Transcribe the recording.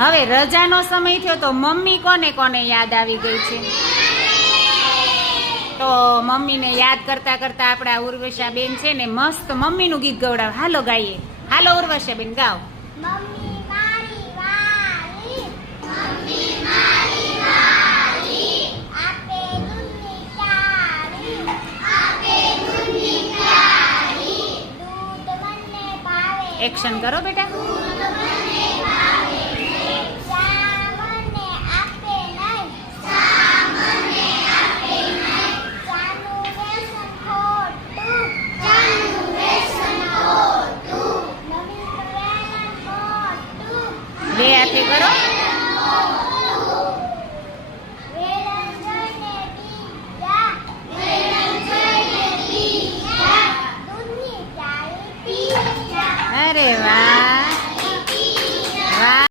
હવે રજાનો સમય થયો તો મમ્મી કોને કોને યાદ આવી ગઈ છે? તો મમ્મીને યાદ કરતા કરતા આપણા ઉર્વશાબેન છે ને મસ્ત મમ્મીનું ગીત ગવડાવે. હાલો ગાઈએ. હાલો ઉર્વશાબેન ગાઓ. એક્શન કરો બેટા. બે હાથે કરો.